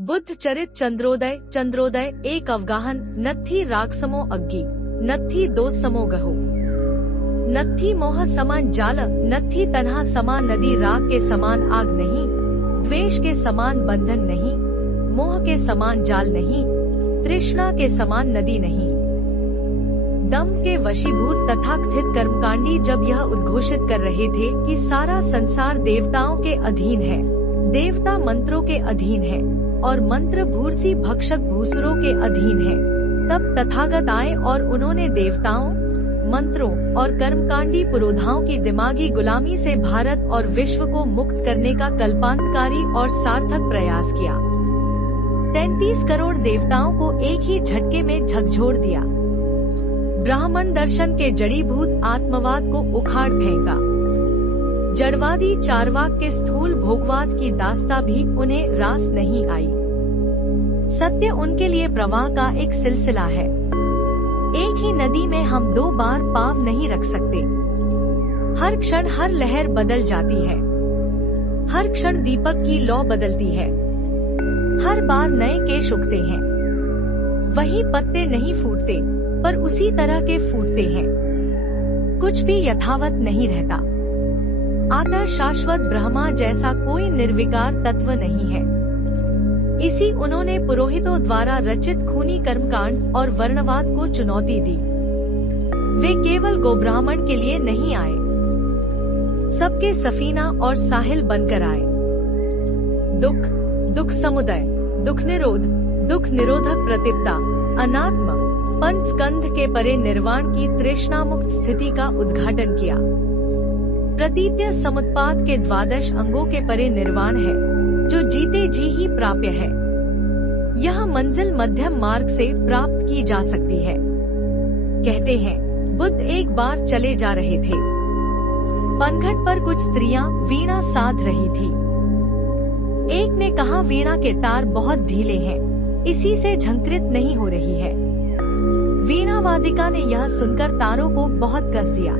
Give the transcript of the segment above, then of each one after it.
बुद्ध चरित चंद्रोदय। चंद्रोदय एक अवगाहन नत्थी रागसमो अग्गी, नत्थी दोष समो गहो, नत्थी मोह समान जाल, नत्थी तन्हा समान नदी। राग के समान आग नहीं, द्वेष के समान बंधन नहीं, मोह के समान जाल नहीं, तृष्णा के समान नदी नहीं। दम के वशीभूत तथाकथित कर्मकांडी जब यह उद्घोषित कर रहे थे कि सारा संसार देवताओं के अधीन है, देवता मंत्रों के अधीन है और मंत्र भूर्सी भक्षक भूसुरों के अधीन है, तब तथागत आए और उन्होंने देवताओं, मंत्रों और कर्मकांडी पुरोधाओं की दिमागी गुलामी से भारत और विश्व को मुक्त करने का कल्पांतकारी और सार्थक प्रयास किया। 33 करोड़ देवताओं को एक ही झटके में झकझोर दिया। ब्राह्मण दर्शन के जड़ीभूत आत्मवाद को उखाड़ फेंका। जड़वादी चारवाक के स्थूल भोगवाद की दास्ता भी उन्हें रास नहीं आई। सत्य उनके लिए प्रवाह का एक सिलसिला है। एक ही नदी में हम 2 बार पाँव नहीं रख सकते। हर क्षण हर लहर बदल जाती है, हर क्षण दीपक की लौ बदलती है, हर बार नए केश उगते हैं। वही पत्ते नहीं फूटते पर उसी तरह के फूटते हैं। कुछ भी यथावत नहीं रहता। आत्मा शाश्वत ब्रह्मा जैसा कोई निर्विकार तत्व नहीं है। इसी उन्होंने पुरोहितों द्वारा रचित खूनी कर्मकांड और वर्णवाद को चुनौती दी। वे केवल गोब्राह्मण के लिए नहीं आए, सबके सफीना और साहिल बनकर आए। दुख, दुख समुदय, दुख निरोध, दुख निरोधक प्रतिपदा, अनात्म पंच स्कंध के परे निर्वाण की तृष्णा मुक्त स्थिति का उद्घाटन किया। प्रतीत्य समुत्पाद के 12 अंगों के परे निर्वाण है जो जीते जी ही प्राप्य है। यह मंजिल मध्यम मार्ग से प्राप्त की जा सकती है। कहते हैं बुद्ध एक बार चले जा रहे थे। पनघट पर कुछ स्त्रियां वीणा साध रही थी। एक ने कहा वीणा के तार बहुत ढीले हैं, इसी से झंकृत नहीं हो रही है। वीणा वादिका ने यह सुनकर तारों को बहुत कस दिया।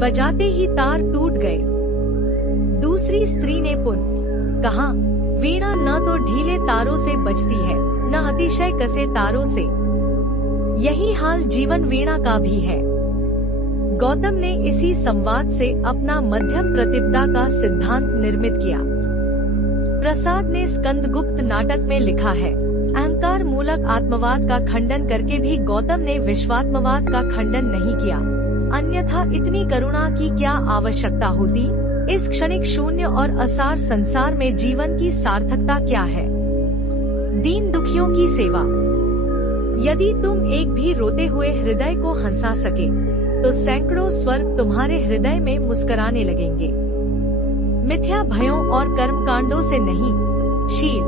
बजाते ही तार टूट गए। दूसरी स्त्री ने पुनः कहा वीणा न तो ढीले तारों से बजती है न अतिशय कसे तारों से। यही हाल जीवन वीणा का भी है। गौतम ने इसी संवाद से अपना मध्यम प्रतिपदा का सिद्धांत निर्मित किया। प्रसाद ने स्कंदगुप्त नाटक में लिखा है, अहंकार मूलक आत्मवाद का खंडन करके भी गौतम ने विश्वात्मवाद का खंडन नहीं किया, अन्यथा इतनी करुणा की क्या आवश्यकता होती। इस क्षणिक शून्य और असार संसार में जीवन की सार्थकता क्या है? दीन दुखियों की सेवा। यदि तुम एक भी रोते हुए हृदय को हंसा सके तो सैकड़ों स्वर्ग तुम्हारे हृदय में मुस्कुराने लगेंगे। मिथ्या भयों और कर्मकांडों से नहीं, शील,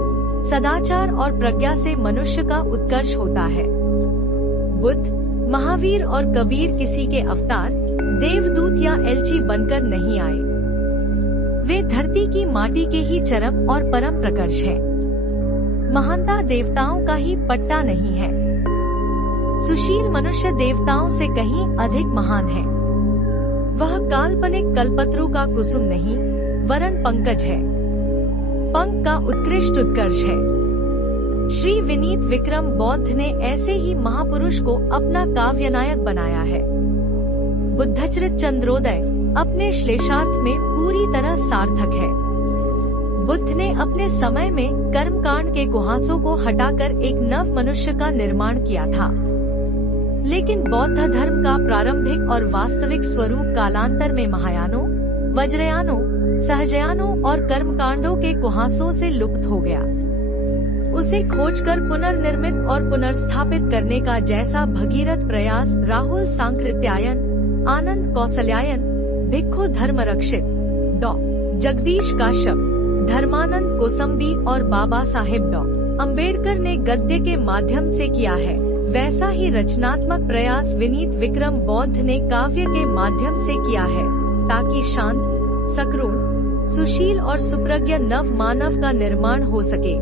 सदाचार और प्रज्ञा से मनुष्य का उत्कर्ष होता है। बुद्ध, महावीर और कबीर किसी के अवतार, देवदूत या एलची बनकर नहीं आए। वे धरती की माटी के ही चरम और परम प्रकर्ष है। महानता देवताओं का ही पट्टा नहीं है। सुशील मनुष्य देवताओं से कहीं अधिक महान है। वह काल्पनिक कल्पत्रु का कुसुम नहीं, वरन पंकज है। पंख का उत्कृष्ट उत्कर्ष है। श्री विनीत विक्रम बौद्ध ने ऐसे ही महापुरुष को अपना काव्यनायक बनाया है। बुद्धचरित चंद्रोदय अपने श्लेषार्थ में पूरी तरह सार्थक है। बुद्ध ने अपने समय में कर्मकांड के कुहासों को हटाकर एक नव मनुष्य का निर्माण किया था, लेकिन बौद्ध धर्म का प्रारंभिक और वास्तविक स्वरूप कालांतर में महायानों, वज्रयानों, सहजयानों और कर्मकांडों के कुहासों से लुप्त हो गया। उसे खोजकर पुनर्निर्मित और पुनर्स्थापित करने का जैसा भगीरथ प्रयास राहुल सांकृत्यायन, आनंद कौशल्यायन, भिक्खु धर्मरक्षित, डॉ. जगदीश काश्यप, धर्मानंद कोसंबी और बाबा साहेब डॉ. अम्बेडकर ने गद्य के माध्यम से किया है, वैसा ही रचनात्मक प्रयास विनीत विक्रम बौद्ध ने काव्य के माध्यम से किया है, ताकि शांत, सकरुण, सुशील और सुप्रज्ञ नव मानव का निर्माण हो सके।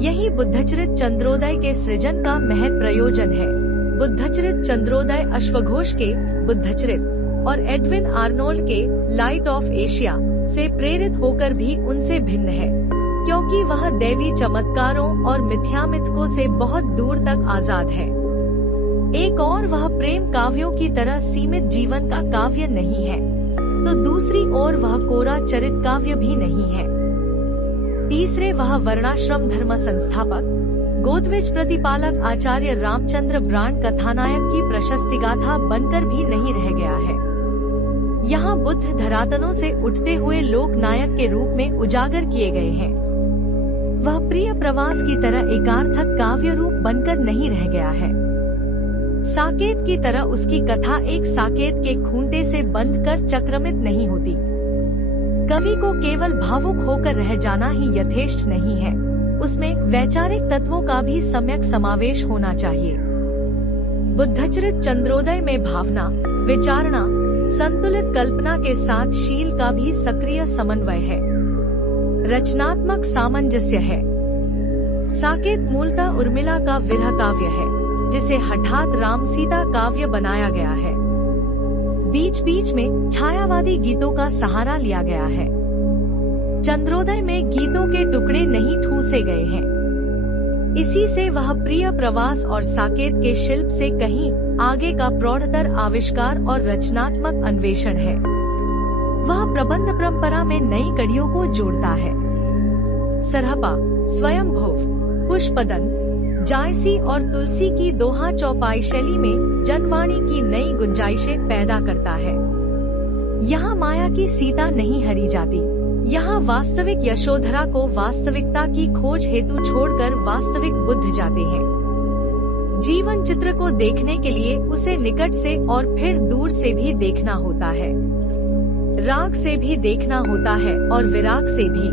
यही बुद्धचरित चंद्रोदय के सृजन का महत्व प्रयोजन है। बुद्धचरित चंद्रोदय अश्वघोष के बुद्धचरित और एडविन आर्नोल्ड के लाइट ऑफ एशिया से प्रेरित होकर भी उनसे भिन्न है। क्योंकि वह दैवी चमत्कारों और मिथ्यामिथकों से बहुत दूर तक आजाद है। एक और वह प्रेम काव्यों की तरह सीमित जीवन का काव्य नहीं है, तो दूसरी ओर वह कोरा चरित काव्य भी नहीं है। तीसरे वह वर्णाश्रम धर्म संस्थापक, गोदविज प्रतिपालक आचार्य रामचंद्र ब्रांड कथानायक की प्रशस्ति गाथा बनकर भी नहीं रह गया है। यहाँ बुद्ध धरातलों से उठते हुए लोक नायक के रूप में उजागर किए गए हैं। वह प्रिय प्रवास की तरह एकार्थक काव्य रूप बनकर नहीं रह गया है। साकेत की तरह उसकी कथा एक साकेत के खूंटे से बंध कर चक्रमित नहीं होती। कवि को केवल भावुक होकर रह जाना ही यथेष्ट नहीं है, उसमें वैचारिक तत्वों का भी सम्यक समावेश होना चाहिए। बुद्धचरित चंद्रोदय में भावना, विचारणा, संतुलित कल्पना के साथ शील का भी सक्रिय समन्वय है, रचनात्मक सामंजस्य है। साकेत मूलतः उर्मिला का विरह काव्य है, जिसे हठात राम सीता काव्य बनाया गया है। बीच बीच में छायावादी गीतों का सहारा लिया गया है। चंद्रोदय में गीतों के टुकड़े नहीं ठूसे गए हैं। इसी से वह प्रिय प्रवास और साकेत के शिल्प से कहीं आगे का प्रौढ़तर आविष्कार और रचनात्मक अन्वेषण है। वह प्रबंध परंपरा में नई कड़ियों को जोड़ता है। सरहपा, स्वयंभुव, पुष्पदंत, जायसी और तुलसी की दोहा चौपाई शैली में जनवाणी की नई गुंजाइशें पैदा करता है। यहाँ माया की सीता नहीं हरी जाती। यहाँ वास्तविक यशोधरा को वास्तविकता की खोज हेतु छोड़कर वास्तविक बुद्ध जाते हैं। जीवन चित्र को देखने के लिए उसे निकट से और फिर दूर से भी देखना होता है। राग से भी देखना होता है और विराग से भी।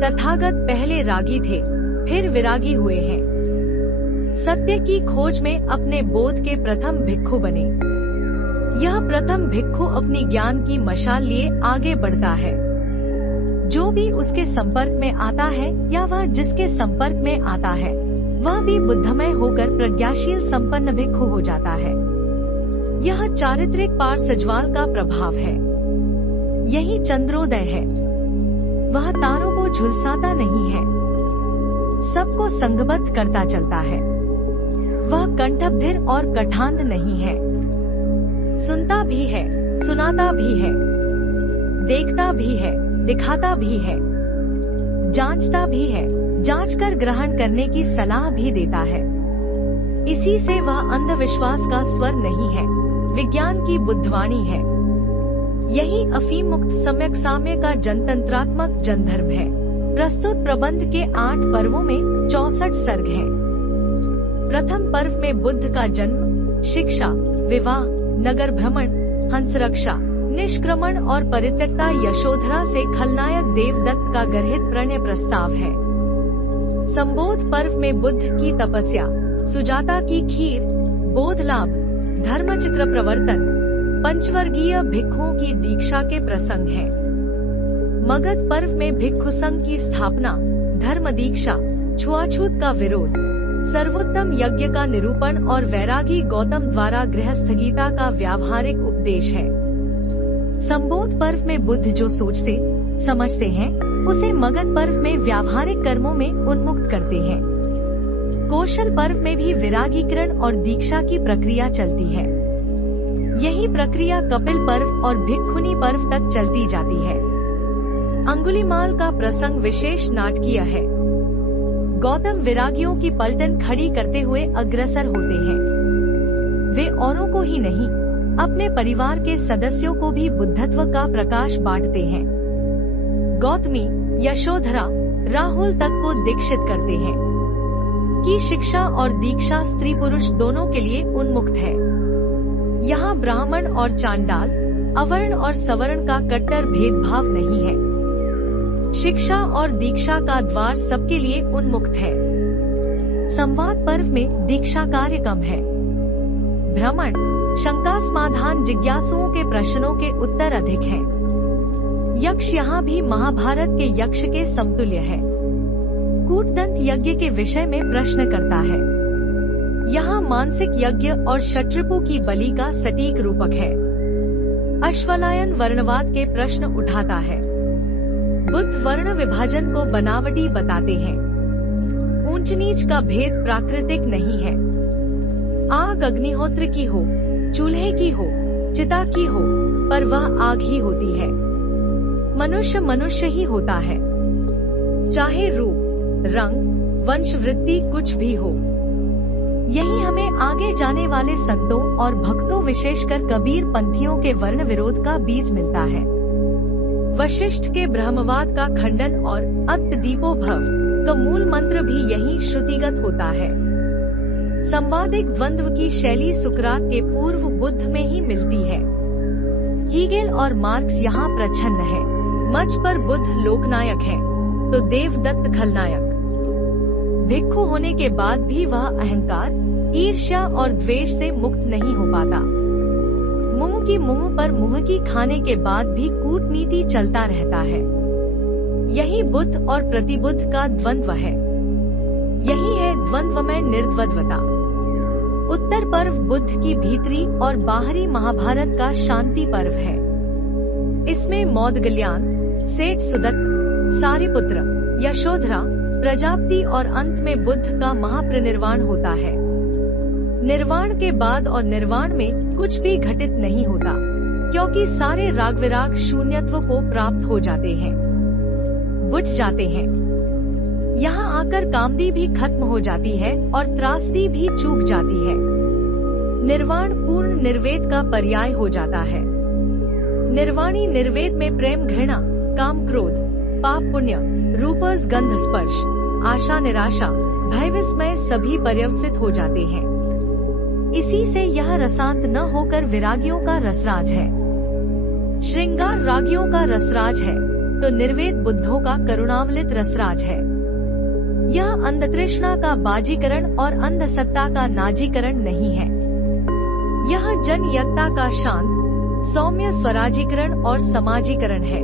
तथागत पहले रागी थे, फिर विरागी हुए हैं। सत्य की खोज में अपने बोध के प्रथम भिक्षु बने। यह प्रथम भिक्षु अपनी ज्ञान की मशाल लिए आगे बढ़ता है। जो भी उसके संपर्क में आता है या वह जिसके संपर्क में आता है, वह भी बुद्धमय होकर प्रज्ञाशील संपन्न भिक्षु हो जाता है। यह चारित्रिक पार सजवाल का प्रभाव है। यही चंद्रोदय है। वह तारों को झुलसाता नहीं है, सबको संघबद्ध करता चलता है। वह कंठबधिर और कठांध नहीं है। सुनता भी है, सुनाता भी है, देखता भी है, दिखाता भी है, जांचता भी है, जांचकर ग्रहण करने की सलाह भी देता है। इसी से वह अंधविश्वास का स्वर नहीं है, विज्ञान की बुद्धवाणी है। यही अफीम मुक्त सम्यक साम्य का जनतंत्रात्मक जनधर्म है। प्रस्तुत प्रबंध के 8 पर्वों में 64 सर्ग हैं। प्रथम पर्व में बुद्ध का जन्म, शिक्षा, विवाह, नगर भ्रमण, हंसरक्षा, निष्क्रमण और परित्यक्ता यशोधरा से खलनायक देवदत्त का गर्हित प्रणय प्रस्ताव है। संबोध पर्व में बुद्ध की तपस्या, सुजाता की खीर, बोध लाभ, धर्मचक्र प्रवर्तन, पंचवर्गीय भिक्षुओं की दीक्षा के प्रसंग हैं। मगध पर्व में भिक्षु संघ की स्थापना, धर्म दीक्षा, छुआछूत का विरोध, सर्वोत्तम यज्ञ का निरूपण और वैरागी गौतम द्वारा गृहस्थ गीता का व्यावहारिक उपदेश है। संबोध पर्व में बुद्ध जो सोचते समझते हैं, उसे मगध पर्व में व्यावहारिक कर्मों में उन्मुक्त करते हैं। कौशल पर्व में भी विरागीकरण और दीक्षा की प्रक्रिया चलती है। यही प्रक्रिया कपिल पर्व और भिक्षुनी पर्व तक चलती जाती है। अंगुलीमाल का प्रसंग विशेष नाटकीय है। गौतम विरागियों की पलटन खड़ी करते हुए अग्रसर होते हैं। वे औरों को ही नहीं, अपने परिवार के सदस्यों को भी बुद्धत्व का प्रकाश बांटते हैं। गौतमी, यशोधरा, राहुल तक को दीक्षित करते हैं कि शिक्षा और दीक्षा स्त्री पुरुष दोनों के लिए उन्मुक्त है। यहाँ ब्राह्मण और चांडाल, अवर्ण और सवर्ण का कट्टर भेदभाव नहीं है। शिक्षा और दीक्षा का द्वार सबके लिए उन्मुक्त है। संवाद पर्व में दीक्षा कार्य कम है। भ्रमण, शंका समाधान, जिज्ञासुओं के प्रश्नों के उत्तर अधिक हैं। यक्ष यहाँ भी महाभारत के यक्ष के समतुल्य है। कूटदंत यज्ञ के विषय में प्रश्न करता है। यहाँ मानसिक यज्ञ और शत्रुपु की बलि का सटीक रूपक है। अश्वलायन वर्णवाद के प्रश्न उठाता है। बुद्ध वर्ण विभाजन को बनावटी बताते हैं। ऊंच नीच का भेद प्राकृतिक नहीं है। आग अग्निहोत्र की हो, चूल्हे की हो, चिता की हो, पर वह आग ही होती है। मनुष्य मनुष्य ही होता है, चाहे रूप, रंग, वंशवृत्ति कुछ भी हो। यही हमें आगे जाने वाले संतों और भक्तों विशेषकर कबीर पंथियों के वर्ण विरोध का बीज मिलता है। वशिष्ठ के ब्रह्मवाद का खंडन और अत्त दीपो भव का मूल मंत्र भी यही श्रुतिगत होता है। संवादिक द्वंद्व की शैली सुकरात के पूर्व बुद्ध में ही मिलती है। हीगेल और मार्क्स यहाँ प्रच्छन्न है। मंच पर बुद्ध लोकनायक है तो देवदत्त खलनायक। भिक्षु होने के बाद भी वह अहंकार, ईर्ष्या और द्वेष से मुक्त नहीं हो पाता। मुंह की मुंह पर मुंह की खाने के बाद भी कूटनीति चलता रहता है। यही बुद्ध और प्रतिबुद्ध का द्वंद्व है। यही है द्वंद्वमय निर्द्वंद्वता। उत्तर पर्व बुद्ध की भीतरी और बाहरी महाभारत का शांति पर्व है। इसमें मौदगल्याण, सेठ सुदत्त, सारिपुत्र, यशोधरा, प्रजापति और अंत में बुद्ध का महाप्रनिर्वाण होता है। निर्वाण के बाद और निर्वाण में कुछ भी घटित नहीं होता, क्योंकि सारे राग विराग शून्यत्व को प्राप्त हो जाते हैं, बुझ जाते हैं। यहाँ आकर कामदी भी खत्म हो जाती है और त्रासदी भी चूक जाती है। निर्वाण पूर्ण निर्वेद का पर्याय हो जाता है। निर्वाणी निर्वेद में प्रेम, घृणा, काम, क्रोध, पाप, पुण्य, रूपरस, गंध, स्पर्श, आशा, निराशा, भय, विस्मय सभी पर्यवसित हो जाते हैं। इसी से यह रसांत न होकर विरागियों का रसराज है। श्रृंगार रागियों का रसराज है तो निर्वेद बुद्धों का करुणावलित रसराज है। यह अंधतृष्णा का बाजीकरण और अंधसत्ता का नाजीकरण नहीं है। यह जनयत्ता का शांत, सौम्य स्वराजीकरण और समाजीकरण है।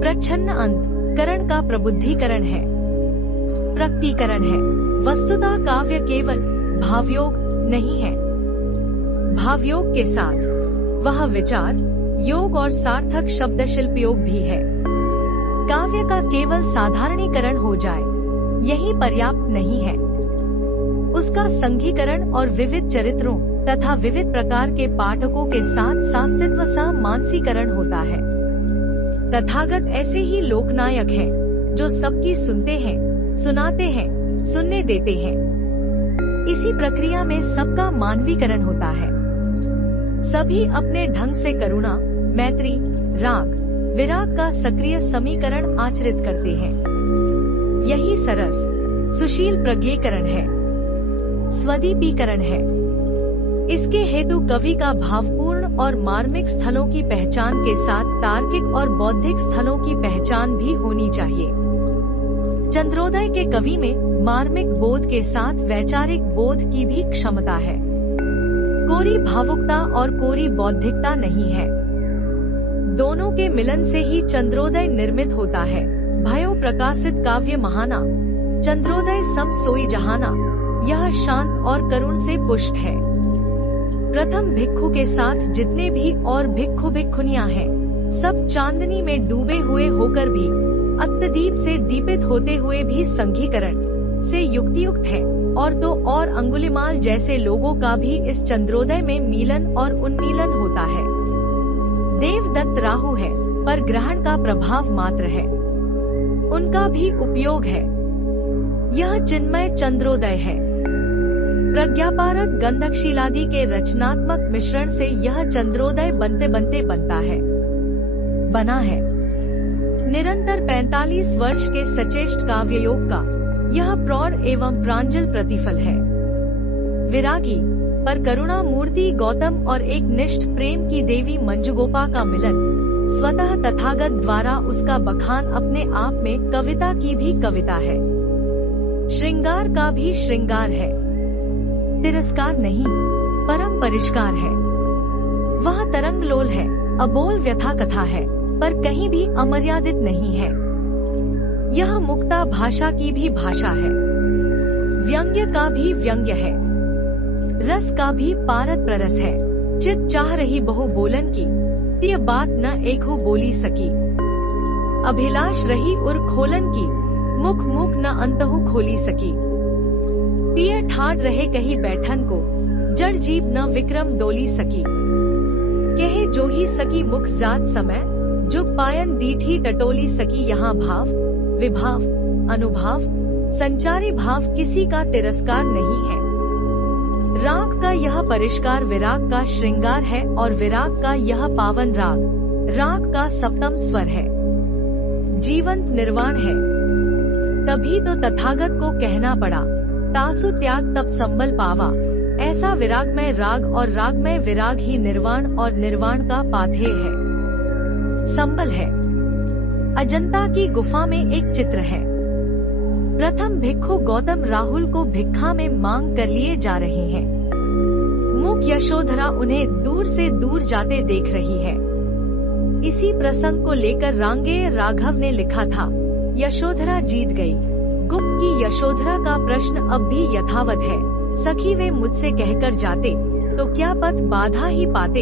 प्रच्छन्न अंतकरण का प्रबुद्धीकरण है, प्रकटीकरण है। वस्तुतः काव्य केवल भावयोग नहीं है। भावयोग के साथ वह विचार, योग और सार्थक शब्द शिल्प योग भी है। काव्य का केवल साधारणीकरण हो जाए यही पर्याप्त नहीं है। उसका संघीकरण और विविध चरित्रों तथा विविध प्रकार के पाठकों के साथ सास्तित्व सह मानसीकरण होता है। तथागत ऐसे ही लोकनायक हैं जो सबकी सुनते हैं, सुनाते हैं, सुनने देते हैं। इसी प्रक्रिया में सबका मानवीकरण होता है। सभी अपने ढंग से करुणा, मैत्री, राग, विराग का सक्रिय समीकरण आचरित करते हैं। यही सरस, सुशील प्रज्ञीकरण है, स्वदीपीकरण है। इसके हेतु कवि का भावपूर्ण और मार्मिक स्थलों की पहचान के साथ तार्किक और बौद्धिक स्थलों की पहचान भी होनी चाहिए। चंद्रोदय के कवि में मार्मिक बोध के साथ वैचारिक बोध की भी क्षमता है। कोरी भावुकता और कोरी बौद्धिकता नहीं है। दोनों के मिलन से ही चंद्रोदय निर्मित होता है। भयो प्रकाशित काव्य महाना, चंद्रोदय सम सोई जहाना, यह शांत और करुण से पुष्ट है। प्रथम भिक्षु के साथ जितने भी और भिक्षु भिक्षुनियां हैं, सब चांदनी में डूबे हुए होकर भी, अत्तदीप से दीपित होते हुए भी संघीकरण से युक्तियुक्त है। और तो और अंगुलिमाल जैसे लोगों का भी इस चंद्रोदय में मिलन और उन्मीलन होता है। देवदत्त राहु है पर ग्रहण का प्रभाव मात्र है, उनका भी उपयोग है। यह चिन्मय चंद्रोदय है। प्रज्ञापारक गंधकशीलादि के रचनात्मक मिश्रण से यह चंद्रोदय बनते बनते बनता है, बना है। निरंतर 45 वर्ष के सचेष्ट काव्य योग का यह प्रौढ़ एवं प्रांजल प्रतिफल है। विरागी पर करुणा मूर्ति गौतम और एक निष्ठ प्रेम की देवी मंजुगोपा का मिलन, स्वतः तथागत द्वारा उसका बखान अपने आप में कविता की भी कविता है, श्रृंगार का भी श्रृंगार है। तिरस्कार नहीं, परम परिष्कार है। वह तरंग लोल है, अबोल व्यथा कथा है, पर कहीं भी अमर्यादित नहीं है। यह मुक्ता भाषा की भी भाषा है, व्यंग्य का भी व्यंग्य है, रस का भी पारत प्ररस है। चित चाह रही बहु बोलन की, तिय बात न एकहु बोली सकी। अभिलाष रही उर खोलन की, मुख मुख न अंतहु खोली सकी। पिय ठाड़ रहे कही बैठन को, जड़ जीव न विक्रम डोली सकी। कहे जो ही सकी मुख जात समय, जो पायन दीठी टटोली सकी। यहाँ भाव, विभाव, अनुभाव, संचारी भाव किसी का तिरस्कार नहीं है। राग का यह परिष्कार विराग का श्रृंगार है और विराग का यह पावन राग का सप्तम स्वर है, जीवंत निर्वाण है। तभी तो तथागत को कहना पड़ा, तासु त्याग तब संबल पावा। ऐसा विरागमय राग और रागमय विराग ही निर्वाण और निर्वाण का पाथेय है, संबल है। अजंता की गुफा में एक चित्र है। प्रथम भिक्खु गौतम राहुल को भिक्षा में मांग कर लिए जा रहे हैं। मूक यशोधरा उन्हें दूर से दूर जाते देख रही है। इसी प्रसंग को लेकर रांगेय राघव ने लिखा था, यशोधरा जीत गई। गुप्त की यशोधरा का प्रश्न अब भी यथावत है। सखी वे मुझसे कहकर जाते तो क्या पथ बाधा ही पाते।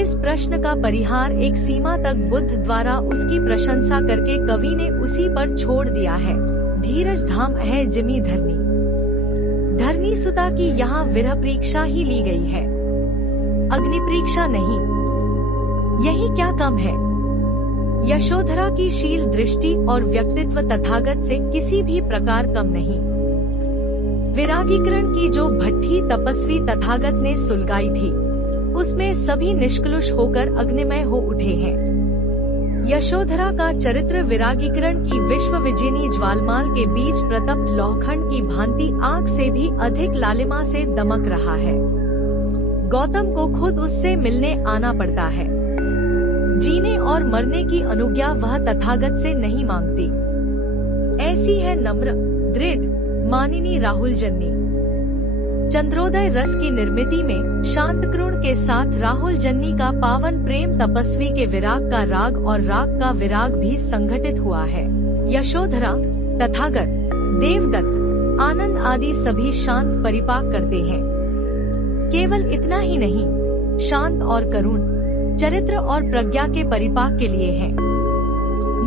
इस प्रश्न का परिहार एक सीमा तक बुद्ध द्वारा उसकी प्रशंसा करके कवि ने उसी पर छोड़ दिया है। धीरज धाम है जिमी धरनी। धरनी सुता की यहाँ विरह परीक्षा ही ली गई है, अग्नि परीक्षा नहीं। यही क्या कम है। यशोधरा की शील दृष्टि और व्यक्तित्व तथागत से किसी भी प्रकार कम नहीं। विरागीकरण की जो भट्ठी तपस्वी तथागत ने सुलगाई थी, उसमें सभी निष्कलुष होकर अग्निमय हो उठे हैं। यशोधरा का चरित्र विरागीकरण की विश्व विजेनी ज्वालमाल के बीच प्रतप्त लोहखंड की भांति आग से भी अधिक लालिमा से दमक रहा है। गौतम को खुद उससे मिलने आना पड़ता है। जीने और मरने की अनुज्ञा वह तथागत से नहीं मांगती। ऐसी है नम्र, दृढ़, मानिनी राहुल जन्नी। चंद्रोदय रस की निर्मिति में शांत करुण के साथ राहुल जन्नी का पावन प्रेम तपस्वी के विराग का राग और राग का विराग भी संघटित हुआ है। यशोधरा, तथागत, देवदत्त, आनंद आदि सभी शांत परिपाक करते हैं। केवल इतना ही नहीं, शांत और करुण चरित्र और प्रज्ञा के परिपाक के लिए है।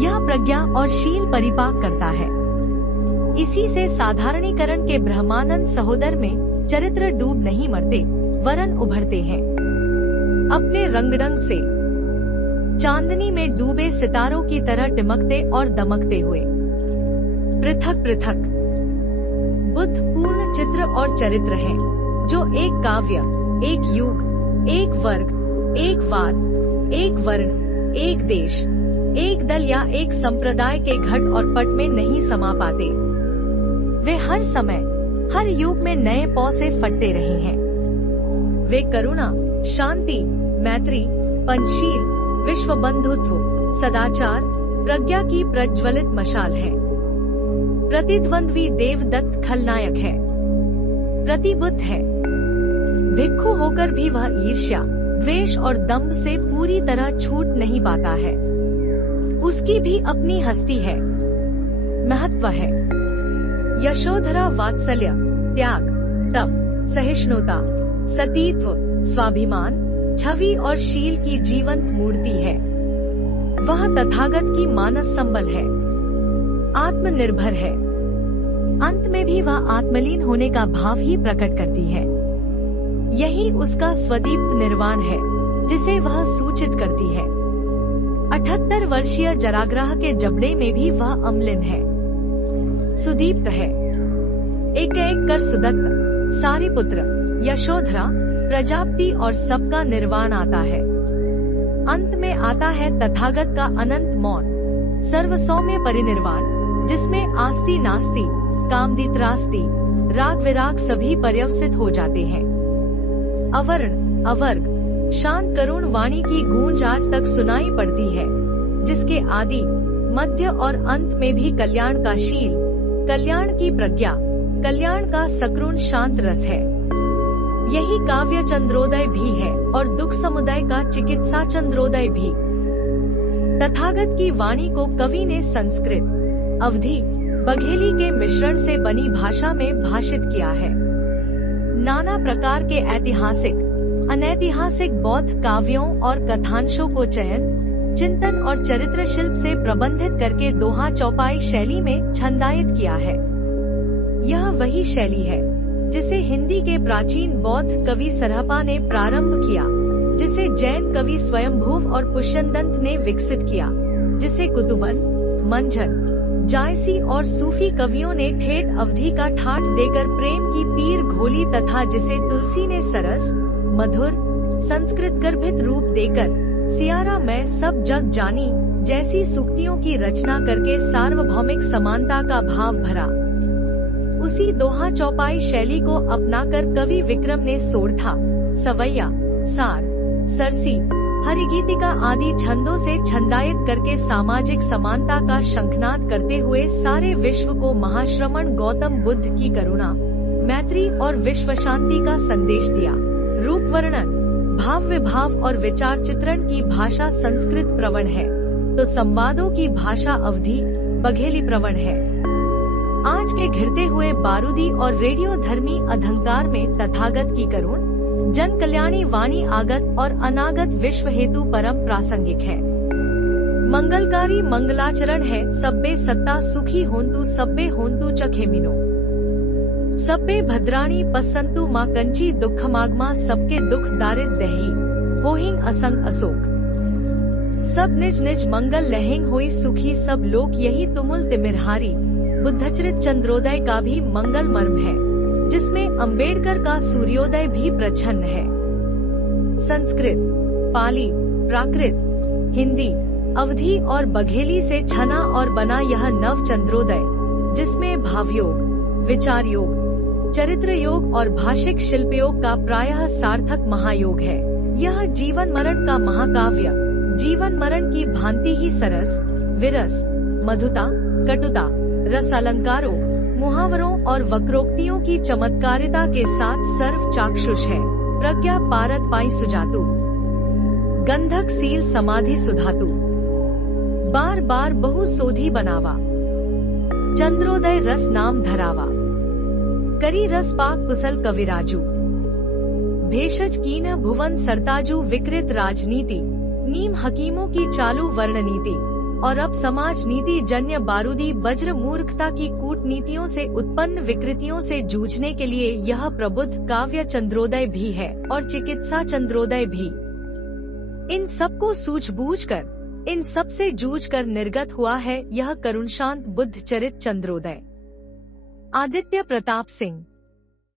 यह प्रज्ञा और शील परिपाक करता है। इसी से साधारणीकरण के ब्रह्मानंद सहोदर में चरित्र डूब नहीं मरते, वरन उभरते हैं अपने रंगढंग से, चांदनी में डूबे सितारों की तरह टिमकते और दमकते हुए। पृथक पृथक बुद्ध पूर्ण चित्र और चरित्र है, जो एक काव्य, एक युग, एक वर्ग, एक वाद, एक वर्ण, एक देश, एक दल या एक संप्रदाय के घट और पट में नहीं समा पाते। वे हर समय, हर युग में नए पौ से फटते रहे हैं। वे करुणा, शांति, मैत्री, पंचशील, विश्व बंधुत्व, सदाचार, प्रज्ञा की प्रज्वलित मशाल है। प्रतिद्वंद्वी देवदत्त खलनायक है, प्रतिबुद्ध है। भिक्खु होकर भी वह ईर्ष्या, द्वेष और दंभ से पूरी तरह छूट नहीं पाता है। उसकी भी अपनी हस्ती है, महत्व है। यशोधरा वात्सल्य, त्याग, तप, सहिष्णुता, सतीत्व, स्वाभिमान, छवि और शील की जीवंत मूर्ति है। वह तथागत की मानस संबल है, आत्मनिर्भर है। अंत में भी वह आत्मलीन होने का भाव ही प्रकट करती है। यही उसका स्वदीप्त निर्वाण है, जिसे वह सूचित करती है। 78 वर्षीय जराग्रह के जबड़े में भी वह अम्लिन है, सुदीप्त है। एक एक कर सुदत्त, सारिपुत्र, यशोधरा, प्रजापति और सबका निर्वाण आता है। अंत में आता है तथागत का अनंत मौन, सर्वसौम्य परिनिर्वाण, जिसमें आस्ति नास्ति, कामदित्रास्ति, राग विराग सभी पर्यवसित हो जाते हैं। अवर्ण, अवर्ग, शांत करुण वाणी की गूंज आज तक सुनाई पड़ती है, जिसके आदि, मध्य और अंत में भी कल्याण का शील, कल्याण की प्रज्ञा, कल्याण का सकरुण शांत रस है। यही काव्य चंद्रोदय भी है और दुख समुदय का चिकित्सा चंद्रोदय भी। तथागत की वाणी को कवि ने संस्कृत, अवधी, बघेली के मिश्रण से बनी भाषा में भाषित किया है। नाना प्रकार के ऐतिहासिक, अनैतिहासिक बौद्ध काव्यों और कथांशों को चयन, चिंतन और चरित्र शिल्प से प्रबंधित करके दोहा चौपाई शैली में छंदायित किया है। यह वही शैली है जिसे हिंदी के प्राचीन बौद्ध कवि सरहपा ने प्रारंभ किया, जिसे जैन कवि स्वयंभुव और पुष्यदंत ने विकसित किया, जिसे कुतुबन, मंझन, जायसी और सूफी कवियों ने ठेठ अवधि का ठाठ देकर प्रेम की पीर घोली तथा जिसे तुलसी ने सरस, मधुर, संस्कृत गर्भित रूप देकर सियारा मैं सब जग जानी जैसी सूक्तियों की रचना करके सार्वभौमिक समानता का भाव भरा। उसी दोहा चौपाई शैली को अपनाकर कवि विक्रम ने सोरठा, सवैया, सार, सरसी, हरिगीतिका आदि छंदों से छंदायित करके सामाजिक समानता का शंखनाद करते हुए सारे विश्व को महाश्रमण गौतम बुद्ध की करुणा, मैत्री और विश्व शांति का संदेश दिया। रूप वर्णन, भाव विभाव और विचार चित्रण की भाषा संस्कृत प्रवण है, तो संवादों की भाषा अवधी, बघेली प्रवण है। आज के घिरते हुए बारूदी और रेडियो धर्मी अधंकार में तथागत की करुण, जन कल्याणी वाणी आगत और अनागत विश्व हेतु परम प्रासंगिक है। मंगलकारी मंगलाचरण है, सब्बे सत्ता सुखी होंतु सब्बे होंतु चखेमिनो, सब्बे भद्राणी पसंतु माँ कंची दुखमागमा सबके दुख दारिद दही, होहिंग असंग अशोक, सब निज निज मंगल लहेंग होई सुखी सब लोक यही तुमुल तिमिरहारी। बुद्धचरित चंद्रोदय का भी मंगल मर्म है, जिसमें अंबेडकर का सूर्योदय भी प्रच्छन्न है। संस्कृत, पाली, प्राकृत, हिंदी, अवधी और बघेली से छना और बना यह नव चंद्रोदय, जिसमें भावयोग, विचार योग, चरित्र योग और भाषिक शिल्प योग का प्रायः सार्थक महायोग है। यह जीवन मरण का महाकाव्य, जीवन मरण की भांति ही सरस, विरस, मधुता, कटुता, रस अलंकारों, मुहावरों और वक्रोक्तियों की चमत्कारिता के साथ सर्व चाक्षुष है। प्रज्ञा पारद पाई सुजातु, गंधक सील समाधि सुधातु, बार बार बहु सोधी बनावा, चंद्रोदय रस नाम धरावा, करी रस पाक कुशल कविराजू, भेषज कीन भुवन सरताजू विकृत राजनीति, नीम हकीमों की चालू वर्णनीति, और अब समाज नीति जन्य बारूदी वज्र मूर्खता की कूटनीतियों से उत्पन्न विकृतियों से जूझने के लिए यह प्रबुद्ध काव्य चंद्रोदय भी है और चिकित्सा चंद्रोदय भी। इन सबको सूझबूझकर, इन सब से जूझकर निर्गत हुआ है यह करुणशांत बुद्ध चरित चंद्रोदय। आदित्य प्रताप सिंह।